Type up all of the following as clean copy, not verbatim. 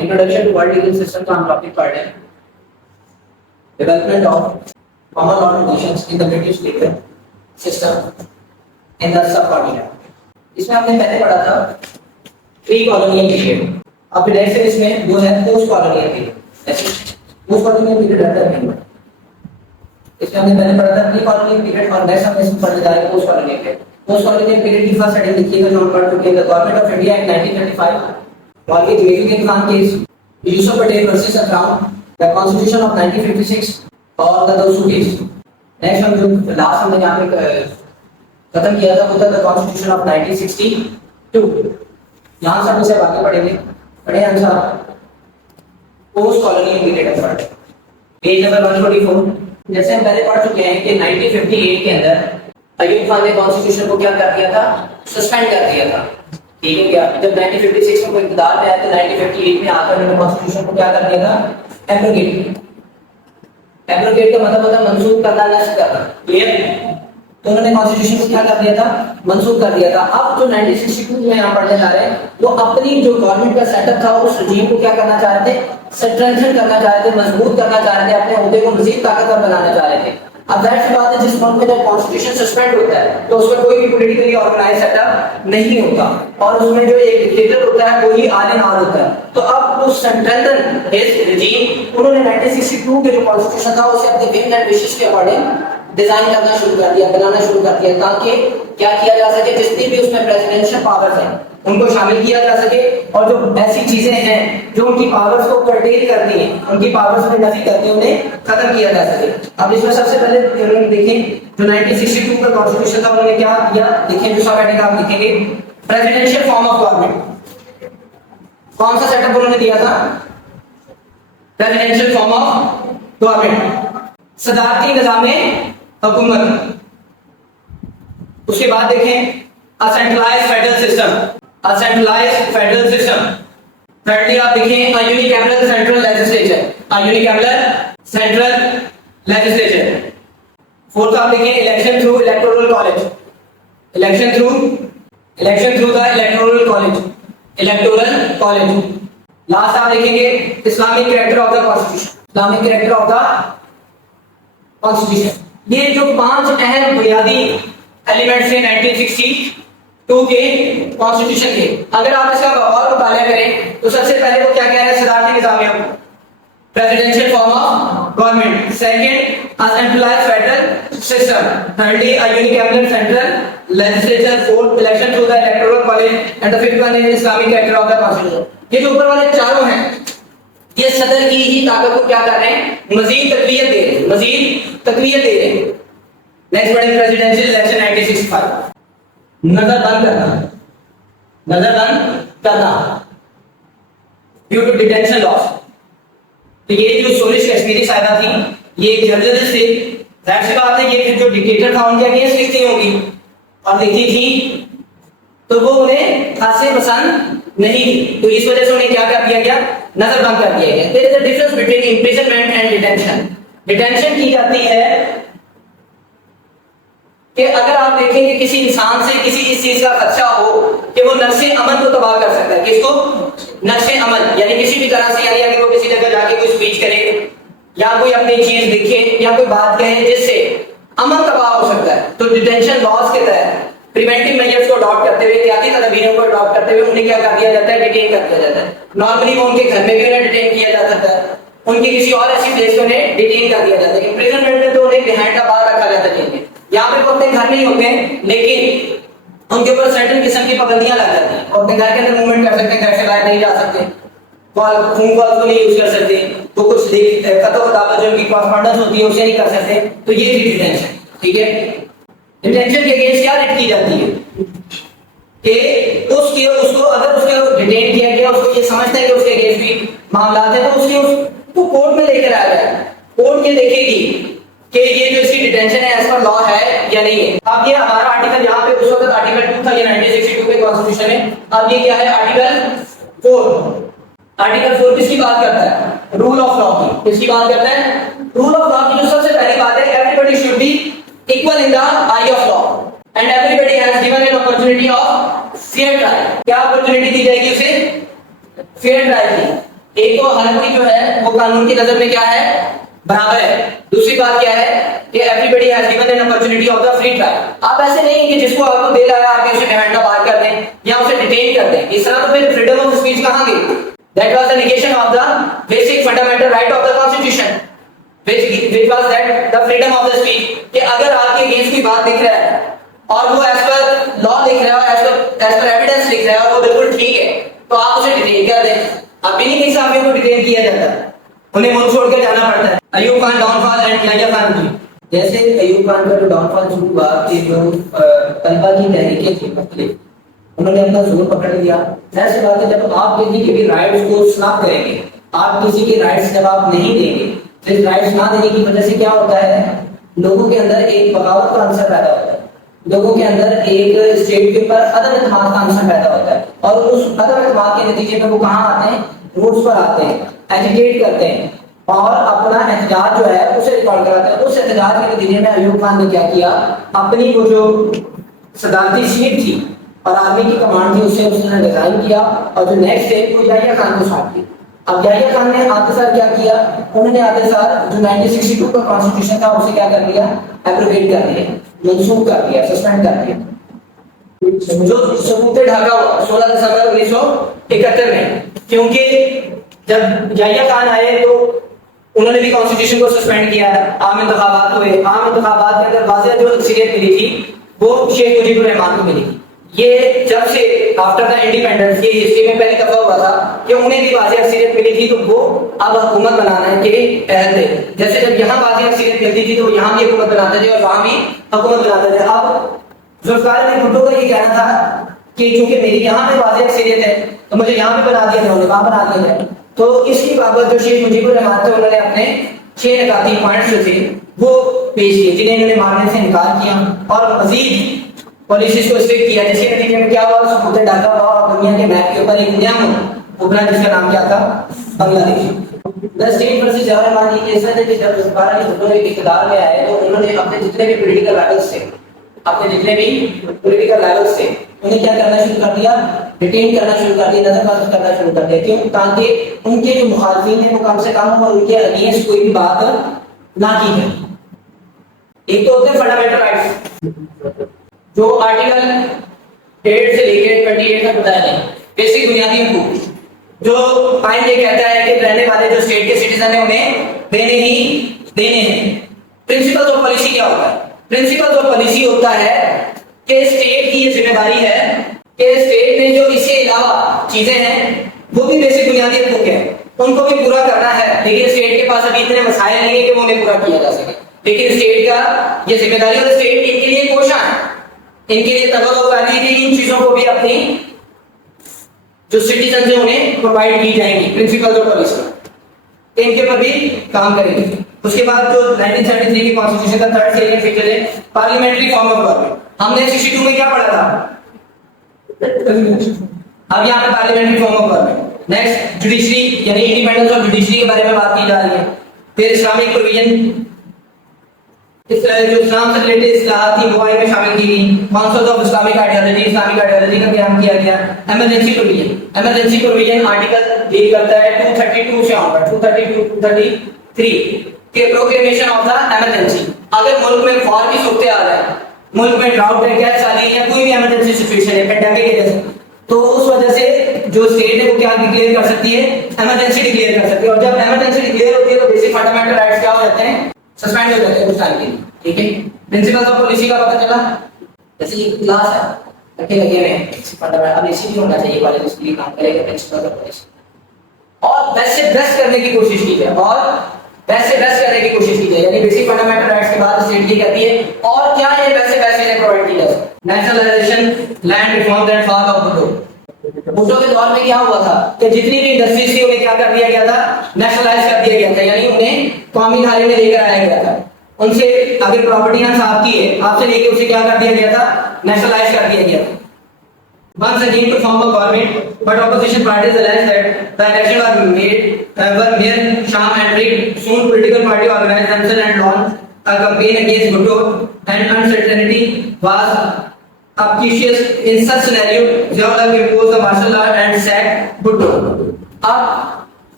Introduction to World Legal System का हम topic पढ़ रहे हैं. Development of common law traditions in the British legal system in the subcontinent. इसमें हमने पहले पढ़ा था प्री कॉलोनियल पीरियड. अब नेक्स्ट है इसमें जो है post colonial period. Post colonial period रहता है. इसमें हमने पहले पढ़ा था प्री कॉलोनियल पीरियड और नेक्स्ट हम इसमें पढ़ने जा रहे हैं post colonial period. Post colonial period की फर्स्ट हेडिंग लिखिएगा जो हम पढ़ चुके हैं. The government of India in 1935 Mortgage Making Exam case, Yusuf Patel versus the Crown, the Constitution of 1956 और the Dosu case. Next हम जो लास्ट हमने यहाँ पे खत्म किया था वो था the Constitution of 1962. यहाँ से हम इसे आगे पढ़ेंगे. पढ़े आंसर पोस्ट कॉलोनियल पीरियड का पढ़े. Page number 144. जैसे हम पहले पढ़ चुके हैं कि 1958 के अंदर अयूब खान ने कॉन्स्टिट्यूशन को क्या कर दिया था? सस्पेंड कर दिया था. ठीक है क्या? जब 1956 में इक़्तिदार पे आया तो 1958 में आकर उन्होंने कॉन्स्टिट्यूशन को क्या कर दिया था? एब्रोगेट. एब्रोगेट का मतलब होता है मंसूख करना, नष्ट करना. क्लियर? तो उन्होंने कॉन्स्टिट्यूशन को क्या कर दिया था? मंसूख कर दिया था. अब जो 1962 में यहाँ पढ़ने जा रहे हैं वो अपनी जो गवर्नमेंट का सेटअप था उस रजीम को क्या करना चाह रहे थे? स्ट्रेंथन करना चाह रहे थे, मजबूत करना चाह रहे थे, अपने ओहदे को मजीद ताकतवर बनाना चाह रहे थे. अब जाहिर सी बात है जिस मुल्क में जब कॉन्स्टिट्यूशन सस्पेंड होता है तो उसमें कोई भी पॉलिटिकली ऑर्गेनाइज सेटअप नहीं होता और उसमें जो एक डिक्टेटर होता है वही आल इन ऑल होता है. तो अब उस स्ट्रेंथन हिज रिजीम उन्होंने 1962 के जो कॉन्स्टिट्यूशन था उसे अपने विल एंड विशेस के अकॉर्डिंग डिजाइन करना शुरू कर दिया, बनाना शुरू कर दिया ताकि क्या किया जा सके जितनी भी उसमें प्रेसिडेंशियल पावर्स हैं उनको शामिल किया जा सके और जो ऐसी चीजें हैं जो उनकी पावर्स को कर्टेल करती हैं, उनकी पावर्स में नफी करती हैं, उन्हें खत्म किया जा सके. अब इसमें सबसे पहले उन्होंने देखें जो 1962 का कॉन्स्टिट्यूशन था उन्होंने क्या किया देखें. जो सब हेडिंग आप लिखेंगे प्रेसिडेंशियल फॉर्म ऑफ गवर्नमेंट. कौन सा सेटअप उन्होंने दिया था? प्रेसिडेंशियल फॉर्म ऑफ गवर्नमेंट, सदारती निज़ाम हुकूमत. उसके बाद देखें अ सेंट्रलाइज्ड फेडरल सिस्टम, अ सेंट्रलाइज्ड फेडरल सिस्टम. thirdly आप देखें अ यूनिकैमरल सेंट्रल लेजिस्लेचर, अ यूनिकैमरल सेंट्रल लेजिस्लेचर. फोर्थ आप देखें election through electoral college, election through the electoral college, electoral college. Last आप देखेंगे Islamic character of the constitution, Islamic character of the constitution. ये जो पांच अहम बुनियादी एलिमेंट्स हैं 1962 के कॉन्स्टिट्यूशन के. अगर आप इसका और मुताला करें तो सबसे पहले वो क्या कह रहे हैं? सदारती निज़ाम, presidential form of government. Second a centralised federal system. thirdly a unicameral central legislature. Fourth election through the electoral college and the fifth one is Islamic character of the constitution. ये जो ऊपर वाले चारों हैं ये सदर की ही ताकत को क्या कर रहे हैं? मजीद तकवीयत दे रहे हैं, मजीद तकवीयत दे रहे हैं. नेक्स्ट पढ़ें प्रेसिडेंशियल इलेक्शन 1965. नजर बंद करना, नजर बंद करना ड्यू टू डिटेंशन लॉस. तो ये जो सोलिश कश्मीरी साहिबा थी ये जर्नलिस्ट थे. जाहिर सी बात है ये जो डिक्टेटर था उनके अगेंस्ट लिखती होंगी और लिखती थी तो वो उन्हें खासे पसंद नहीं थी. तो इस वजह से उन्हें क्या कर दिया गया? नजर बंद कर दिया गया. There is a difference between imprisonment and detention. Detention की जाती है कि अगर आप देखेंगे किसी इंसान से किसी इस चीज का खदशा हो कि वो नक्शे अमन को तबाह कर सकता है. किसको? नक्शे अमन. यानी किसी भी तरह से, यानी अगर वो किसी जगह जाके कोई स्पीच करे या कोई अपनी चीज लिखे या कोई बात कहे जिससे अमन तबाह हो सकता है तो डिटेंशन लॉज के तहत प्रिवेंटिव मेजर्स को अडॉप्ट करते हुए, एहतियाती तदबीरों को अडॉप्ट करते हुए उन्हें क्या कर दिया जाता है? डिटेन कर दिया जाता है. नॉर्मली वो उनके घर में भी उन्हें डिटेन किया जा सकता है, उनके किसी और ऐसी प्लेस में उन्हें डिटेन कर दिया जाता है. इंप्रिजनमेंट में तो उन्हें बिहाइंड द बार रखा जाता है जेल में. यहाँ पे वो अपने घर नहीं होते हैं लेकिन उनके ऊपर सर्टेन किस्म की पाबंदियां लग जाती हैं. वो अपने घर के अंदर मूवमेंट कर सकते हैं, घर से बाहर नहीं जा सकते, फोन कॉल को नहीं यूज कर सकते, तो कुछ खतों किताबत जो उनकी कॉरस्पॉन्डेंस होती है उसे नहीं कर सकते. तो ये थी डिटेंशन. ठीक है. डिटेंशन के अगेंस्ट क्या रिट की जाती है कि उसको अगर उसके डिटेन किया गया, उसको ये समझता है कि उसके अगेंस्ट भी मामला है तो उसको कोर्ट में लेकर आ जाए. कोर्ट ये देखेगी कि ये जो इसकी डिटेंशन है एज पर लॉ है या नहीं है. अब ये हमारा आर्टिकल यहाँ पे उस वक्त आर्टिकल 2 था ये 1962 के कॉन्स्टिट्यूशन में. अब ये क्या है? आर्टिकल 4. आर्टिकल 4 किसकी बात करता है? रूल ऑफ लॉ की. किसकी बात करता है? रूल ऑफ लॉ की. जो सबसे पहली बात है everybody should be equal in the I of law and everybody has given an opportunity of fair trial. क्या अपॉर्चुनिटी दी जाएगी उसे? फेयर ट्रायल की. एक तो हर कोई जो है वो कानून की नजर में क्या है, बराबर है। दूसरी बात क्या है कि everybody has given an opportunity of the free trial. आप ऐसे नहीं कि जिसको आपको बेल आया आप उसे डिमांड बाहर कर दें या उसे डिटेन कर दें। इस तरह तो फिर फ्रीडम ऑफ स्पीच कहां गई? That was the negation of the basic fundamental right of the constitution which was that the freedom of the speech, कि अगर आपके अगेंस्ट कोई बात लिख रहा है और वो एज पर लॉ लिख रहा है, एज पर एविडेंस लिख रहा है और वो बिल्कुल ठीक है, तो आप उसे डिटेन कर दें। अब भी नहीं किसी आदमी को डिटेन किया जाता, उन्हें मुल्क छोड़ कर जाना पड़ता है। अयूब खान डाउनफॉल एंड याह्या खान की, जैसे अयूब खान का जो डाउनफॉल शुरू हुआ कि जो तलबा की तहरीकें थी मुख्तलिफ, उन्होंने अपना जोर पकड़ लिया। जाहिर सी बात है जब आप किसी के भी राइट्स को स्नैप करेंगे, आप किसी के राइट्स जब आप नहीं देंगे, तो इस राइट्स ना देने की वजह से क्या होता है, लोगों के अंदर एक बगावत का अंसर पैदा होता है, लोगों के अंदर एक स्टेट के ऊपर अदम एतमाद का अंसर पैदा होता है और उस अदम एतमाद के नतीजे में वो कहाँ आते हैं, रोड्स पर आते हैं, एजिटेट करते हैं और अपना एहतजाज जो है उसे रिकॉर्ड कराते हैं। उस एहतजाज के नतीजे में अयूब खान ने क्या किया, अपनी वो जो सदारती सीट थी और आर्मी की कमांड थी उससे उसने रिजाइन किया और जो नेक्स्ट डे वो याह्या खान को सौंप दी। अब याह्या खान ने आते साल क्या किया, उन्होंने आते साल जो 1962 का कॉन्स्टिट्यूशन था उसे क्या कर दिया, एब्रोगेट कर दिया, मनसूख कर दिया, सस्पेंड कर दिया। जो सबूत ढाका हुआ 16 दिसंबर 1971 में, क्योंकि जब याह्या खान आए तो उन्होंने भी कॉन्स्टिट्यूशन को सस्पेंड किया। आम इंतखाबात हुए, आम इंतखाबात में अगर वाज़ेह जो अक्सरियत मिली थी वो शेख मुजीबुर रहमान को मिली थी। ये जब से आफ्टर द इंडिपेंडेंस ये हिस्ट्री में पहली दफा हुआ था कि उन्हें भी वाज़ेह अक्सरियत मिली थी, तो वो अब हुकूमत बनाने के तहत थे। जैसे जब यहाँ वाज़ेह अक्सरियत मिलती थी तो यहाँ भी हुकूमत बनाते थे और वहां भी हुकूमत बनाते थे। अब जुल्फ़िकार अली भुट्टो का ये कहना था कि चूंकि मेरी यहाँ पे वाज़ेह अक्सरियत है तो मुझे यहाँ पे बना दिया जाए, वहां बना दिया जाए। तो इसकी बाबत जो शेख मुजीबुर रहमान थे उन्होंने अपने 6 निकाती पॉइंट्स जो थे वो पेश किए, जिन्हें इन्होंने मानने से इनकार किया और मजीद पॉलिसीज को स्ट्रिक्ट किया, जिसके नतीजे में क्या हुआ, सबूत ढाका हुआ और दुनिया के मैप के ऊपर एक नया मुल्क उभरा जिसका नाम क्या था, Bangladesh. The state versus Jawahar Rahman ये केस है कि जब जुल्फ़िकार अली भुट्टो इक़्तिदार में आए तो उन्होंने अपने जितने भी पॉलिटिकल राइवल्स थे, उन्हें क्या करना शुरू कर दिया, डिटेन करना शुरू कर दिया, नजरबंद करना शुरू कर दिया। क्यों? ताकि उनके जो मुखालिफिन हैं वो कम से कम उनके अगेंस्ट कोई भी बात ना की जाए। एक तो होते हैं फंडामेंटल राइट्स जो आर्टिकल 8 से लेकर 28 तक बताया है, बेसिक बुनियादी हकूक, जो आइन ये कहता है कि रहने वाले जो स्टेट के सिटीजन है उन्हें देने ही देने हैं। प्रिंसिपल ऑफ पॉलिसी क्या होता है? प्रिंसिपल ऑफ पॉलिसी होता है कि स्टेट की ये जिम्मेदारी है कि स्टेट में जो इसके अलावा चीजें हैं वो भी बेसिक बुनियादी हकूक है, उनको भी पूरा करना है, लेकिन स्टेट के पास अभी इतने मसाइल नहीं है कि वो उन्हें पूरा किया जा सके। लेकिन स्टेट का ये जिम्मेदारी और स्टेट इनके लिए कोशा है, इनके लिए तवज्जो कर रही है कि इन चीजों को भी अपनी जो सिटीजन है उन्हें प्रोवाइड की जाएंगी। प्रिंसिपल ऑफ पॉलिसी इनके पर भी काम करेंगे। उसके बाद जो 1973 की कॉन्स्टिट्यूशन का थर्ड सेलिएंट फीचर है पार्लियामेंट्री फॉर्म ऑफ गवर्नमेंट। हमने 62 में क्या पढ़ा था, अब यहाँ पे parliamentary form of government. Next judiciary यानी इंडिपेंडेंस ऑफ जुडिशरी के बारे में बात की जा रही है। फिर इस्लामिक प्रोविजन, इस जो इस्लाम से रिलेटेड इस्लाहात थी वो में शामिल की गई। कॉन्सेप्ट ऑफ इस्लामिक आइडियोलॉजी का ज्ञान किया गया। इमरजेंसी प्रोविजन आर्टिकल डील करता है 232 से ऑनवर्ड 232 233 के प्रोक्लेमेशन ऑफ द इमरजेंसी। अगर मुल्क में वॉर की सूरत आ रहा है, मुल्क में ड्राउट है, गैस आ रही है, कोई भी इमरजेंसी सिचुएशन है पेंडेमिक के जैसे, तो उस वजह से जो स्टेट है वो क्या डिक्लेयर कर सकती है, इमरजेंसी डिक्लेयर कर सकती है। और जब इमरजेंसी डिक्लेयर होती है तो बेसिक फंडामेंटल राइट्स क्या हो जाते हैं, सस्पेंड हो जाते हैं कुछ टाइम के लिए। ठीक है, प्रिंसिपल्स ऑफ पॉलिसी का पता चला। जैसे ये क्लास है इकट्ठे लगे हुए हैं, फंडामेंटल अब इसी भी होना चाहिए कॉलेज के लिए काम करेगा प्रिंसिपल्स ऑफ पॉलिसी, और बेस्ट से बेस्ट करने की कोशिश की जाए, और बेस्ट से बेस्ट करने की कोशिश की जाए। यानी बेसिक फंडामेंटल राइट्स के बाद स्टेट ये कहती है और क्या ये बेस्ट से बेस्ट इन्हें प्रोवाइड की जाए। Nationalisation, land reform and fall of Bhutto. Bhutto के दौर में क्या हुआ था कि जितनी भी इंडस्ट्रीज थी उन्हें क्या कर दिया गया था, नेशनलाइज कर दिया गया था, यानी उन्हें कौमी धारे में लेकर आया गया था। उनसे अगर प्रॉपर्टी आपकी है, आपसे लेके उसे क्या कर दिया गया था, नेशनलाइज कर दिया गया था। Once again to form a government, but opposition parties alleged that the elections were mere sham and rigged. Soon, political party organized themselves and launched a campaign against Bhutto, and uncertainty was obtuse. In such scenario, Ziaullah imposed the martial law and sacked Bhutto. अब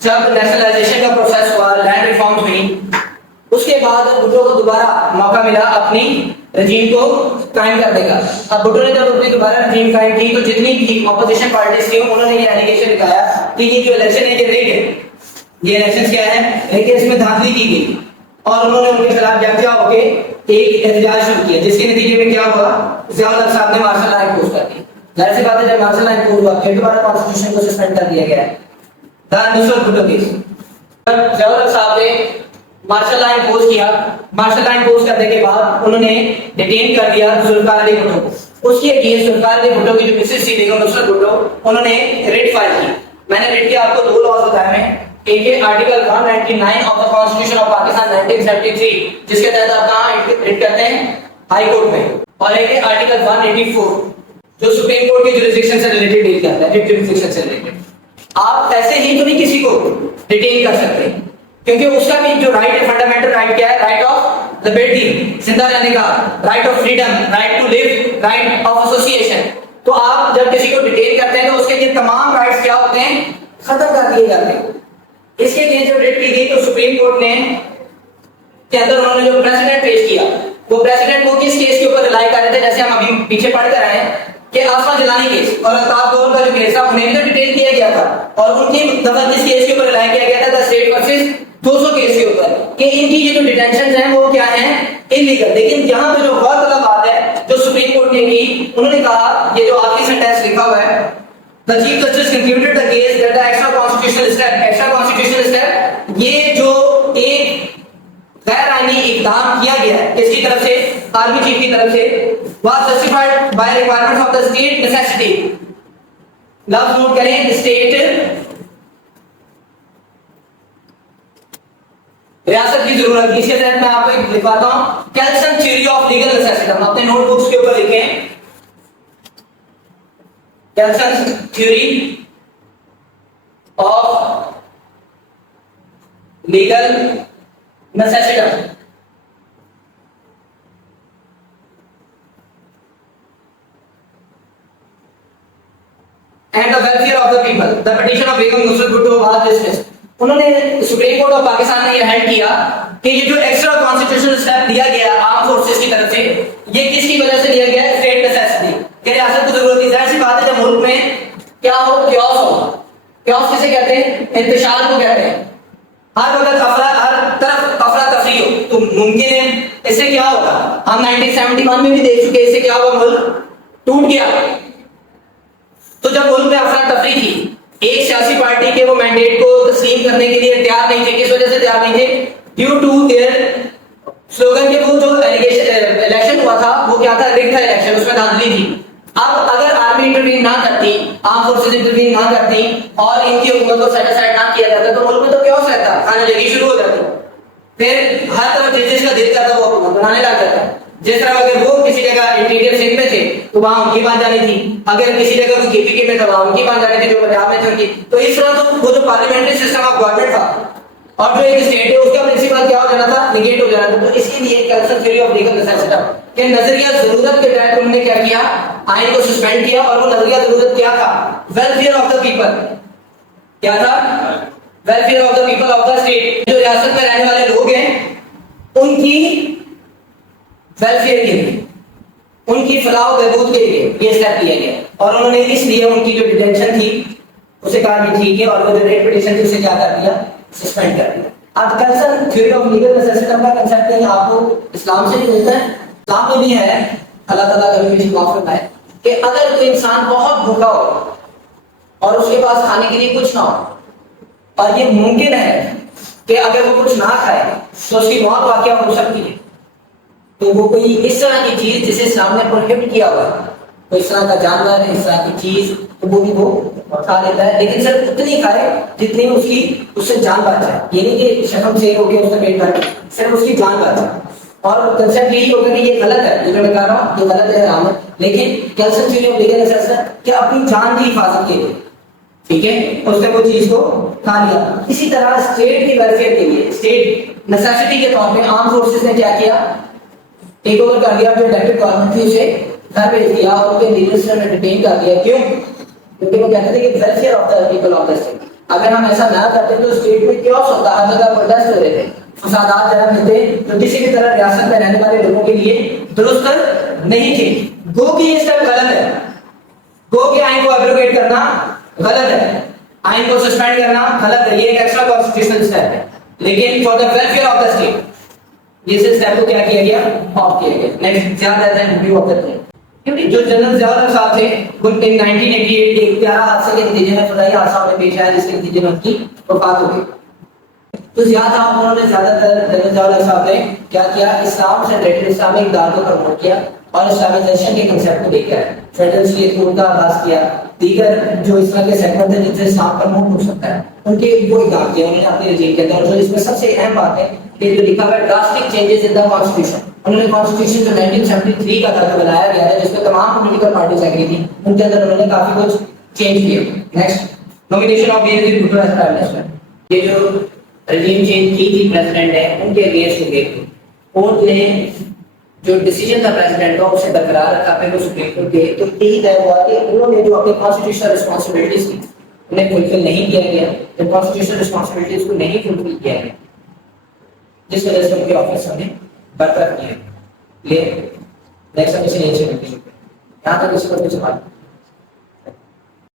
जब nationalisation का process हुआ, land reform हुई, उसके बाद भुट्टो को दोबारा मौका मिला अपनी रजीम को कायम करने का। अब भुट्टो ने जब अपनी दोबारा रजीम कायम की तो जितनी भी ऑपोजिशन पार्टीज थी उन्होंने ये एलिगेशन लगाया कि ये जो इलेक्शन है ये रिग है, ये इलेक्शन क्या है, लेकिन इसमें धांधली की गई, और उन्होंने उनके खिलाफ जमजा होकर एक एहतजाज शुरू किया, जिसके नतीजे में क्या हुआ, ज़ियाउल हक साहब ने मार्शल लॉ इम्पोज कर दिया। जाहिर सी बात है, जब मार्शल लॉ इम्पोज हुआ फिर दोबारा कॉन्स्टिट्यूशन को सस्पेंड कर दिया गया। नुसरत भुट्टो केस, ज़ियाउल हक साहब ने मार्शल लॉ इम्पोज किया। मार्शल लॉ इम्पोज करने के बाद उन्होंने डिटेन कर दिया जुल्फिकार अली भुट्टो को। उसके अगेंस्ट जुल्फिकार अली भुट्टो की जो मिसेस थी बेगम नुसरत भुट्टो, उन्होंने रिट फाइल की। मैंने रिट के आपको दो लॉज बताए हैं, एक है article 199 of the constitution of Pakistan 1973, जिसके तहत आप कहां रिट करते हैं, हाई कोर्ट में, और एक है आर्टिकल 184 जो सुप्रीम कोर्ट के जुरिसडिक्शन से रिलेटेड डील करता है, रिट जुरिसडिक्शन से रिलेटेड। आप ऐसे ही तो नहीं किसी को डिटेन कर सकते, क्योंकि उसका भी जो राइट है, फंडामेंटल राइट क्या है, राइट ऑफ लिबर्टी, जिंदा रहने का, right of freedom, right to live, right of association. तो आप जब किसी को डिटेन करते हैं तो उसके ये तमाम राइट्स क्या होते हैं, खत्म कर दिए जाते हैं। इसके लिए जब रिट की गई तो सुप्रीम कोर्ट ने के अंदर उन्होंने जो प्रेसिडेंट पेश किया, वो प्रेसिडेंट वो किस केस के ऊपर रिलाई कर रहे थे, जैसे हम अभी पीछे पढ़ कर आए हैं कि आसमा जलानी केस और अल्ताफ गौर का जो केस था उन्हें भी तो डिटेन किया गया था, और उनकी दफा किस केस के ऊपर रिलाई किया गया था, द स्टेट वर्सेस 200 केस के ऊपर, कि इनकी ये जो डिटेंशन हैं वो क्या हैं, इलीगल। लेकिन यहाँ पे जो गौरतलब बात है जो सुप्रीम कोर्ट ने की, उन्होंने कहा, ये जो आखिरी सेंटेंस लिखा हुआ है, The Chief Justice concluded the case that the extra constitutional step, ये जो एक गैर आईनी इकदाम किया गया है किसकी तरफ से, आर्मी चीफ की तरफ से, was justified by requirements of the state necessity। लफ्ज नोट करें, स्टेट रियासत की जरूरत। इसके तहत मैं आपको एक लिखवाता हूं, Kelsen theory of legal necessity. हम अपने नोटबुक्स के ऊपर लिखें Kelsen theory of legal necessity and the welfare of the people, the petition of Begum Nusrat Bhutto was dismissed. उन्होंने सुप्रीम कोर्ट ऑफ पाकिस्तान ने यह हेल्ड किया कि ये जो एक्स्ट्रा कॉन्स्टिट्यूशनल स्टेप दिया गया आर्म फोर्सेस की तरफ से, ये किसकी वजह से दिया गया, स्टेट नेसेसिटी, कि रियासत को जरूरत है। जाहिर सी बात है, जब मुल्क में क्या हो, क्योस हो, क्योस किसे कहते हैं, इंतशार को कहते हैं, हर वक्त हर तरफ अफरा तफरी हो, तो मुमकिन है इससे क्या होगा, हम 1971 में भी देख चुके, इससे क्या हुआ, मुल्क टूट गया। तो जब मुल्क में अफरा तफरी थी, एक सियासी पार्टी के वो मैंडेट को तस्लीम करने के लिए तैयार नहीं थे, किस वजह से तैयार नहीं थे, ड्यू टू देयर स्लोगन के वो जो इलेक्शन हुआ था वो क्या था, रिग था इलेक्शन, उसमें धांधली थी। अब अगर आर्मी इंटरवीन ना करती, आर्म फोर्सेस इंटरवीन ना करती और इनकी हुकूमत को सेट असाइड ना किया जाता तो मुल्क में तो क्यों रहता, खाना जगी शुरू हो जाती, फिर हर तरफ जिसका दिल करता वो हुकूमत बनाने लग जाता। जिस तरह अगर वो किसी जगह इंटीरियर सिंध में थे तो वहां उनकी बात जानी थी, अगर किसी जगह कोई केपीके में था वहां उनकी बात जानी थी, जो पंजाब में थे उनकी। तो इस तरह तो वो जो पार्लियामेंट्री सिस्टम ऑफ गवर्नमेंट था और जो एक स्टेट है उसका प्रिंसिपल क्या हो जाना था, निगेट हो जाना था। तो इसीलिए Kelsen theory of legal necessity के नजरिया जरूरत के तहत उन्होंने क्या किया, आइन को सस्पेंड किया, और वो नजरिया जरूरत क्या था, वेलफेयर ऑफ द पीपल, क्या था, welfare of the people of the state. जो रियासत में रहने वाले लोग हैं उनकी वेलफेयर के लिए, उनकी फलाह बहबूद के लिए ये स्टेप लिया गया, और उन्होंने इसलिए उनकी जो डिटेंशन थी उसे कहा कि ठीक है, और वो जो रेट पिटीशन थी उसे क्या कर दिया, सस्पेंड कर दिया। अब Kelsen theory of legal necessity का कांसेप्ट है, आपको इस्लाम से भी मिलता है, इस्लाम में भी है, अल्लाह ताला का भी माफ करता है कि अगर कोई इंसान बहुत भूखा हो और उसके पास खाने के लिए कुछ ना हो, और ये मुमकिन है कि अगर वो कुछ ना खाए तो उसकी मौत वाकया हो सकती है, तो वो कोई इस तरह की चीज जिसे इस्लाम ने प्रोहिबिट किया हुआ है, तो इस तरह का जानवर, इस तरह की चीज, तो वो भी वो खा लेता है, लेकिन सिर्फ उतनी खाए जितनी उससे जान बच जाए। ये नहीं कि शक्म से हो गया उसका पेट भर, सिर्फ उसकी जान बच जाए। और कंसेप्ट यही होगा कि ये गलत है, ये मैं बता रहा हूँ ये गलत है, हराम है, लेकिन Kelsen theory of legal necessity कि अपनी जान की हिफाजत के लिए, ठीक है, उसने वो चीज को खा लिया। इसी तरह स्टेट की वेलफेयर के लिए, स्टेट नेसेसिटी के तौर पे आर्म फोर्सेस ने क्या किया, टेक ओवर कर दिया, जो इलेक्टेड गवर्नमेंट थी उसे घर भेज दिया और उनके लीडर्स ने डिटेन कर दिया। क्यों? क्योंकि वो कहते थे कि welfare of the people of the state. अगर हम ऐसा ना करते तो स्टेट में क्या होता, हर जगह प्रोटेस्ट हो रहे थे, फसादात जरा मिलते, तो किसी भी तरह रियासत में रहने वाले लोगों के लिए दुरुस्त नहीं थे। गो की ये स्टेप गलत है, गो के आइन को एब्रोगेट करना गलत है, आइन को सस्पेंड करना गलत है, ये एक एक्स्ट्रा कॉन्स्टिट्यूशनल स्टेप है, लेकिन for the welfare of the state ये स्टेप को क्या किया गया, ऑफ किया गया। नेक्स्ट, ज्यादा than review of the thing, क्योंकि जो जनरल ज़ियाउर साहब थे वो इन 1988 के 11 हादसे के नतीजे में फदाई हादसा में पेश आया, जिसके नतीजे में उनकी वफात हो गई। तो ज्यादा उन्होंने ज्यादातर जनरल ज़ियाउर साहब ने क्या किया, इस्लाम से रिलेटेड इस्लामिक दाद को प्रमोट किया और इस्लामाइजेशन के कांसेप्ट को लेकर फेडरल स्टेट कोड का आगाज किया। दीगर जो इस तरह के सेगमेंट है जिनसे इस्लाम प्रमोट हो सकता है उनके वो इकाम किया उन्होंने अपने रजीम के अंदर। जो इसमें सबसे अहम बात है कि जो लिखा हुआ है drastic changes in the constitution, उन्होंने कॉन्स्टिट्यूशन जो 1973 का था जो बनाया गया है जिसमें तमाम पॉलिटिकल पार्टीज एग्री थी, उनके अंदर उन्होंने काफी कुछ चेंज किया। Next, nomination of Benazir Bhutto as prime minister, ये जो रजीम चेंज की थी प्रेसिडेंट है उनके अगेंस्ट हो गई। कोर्ट ने जो डिसीजन था प्रेसिडेंट का उसे बरकरार रखा, फिर वो सुप्रीम कोर्ट गए तो यही तय हुआ कि उन्होंने जो अपनी कॉन्स्टिट्यूशनल रिस्पांसिबिलिटीज थी उन्हें फुलफिल नहीं किया गया। जब कॉन्स्टिट्यूशनल रिस्पांसिबिलिटीज को नहीं फुलफिल किया गया जिस वजह से उनके ऑफिस हमने बरकरार किया। ले नेक्स्ट हम इसे नीचे रखते हैं, यहाँ तक इस पर कुछ सवाल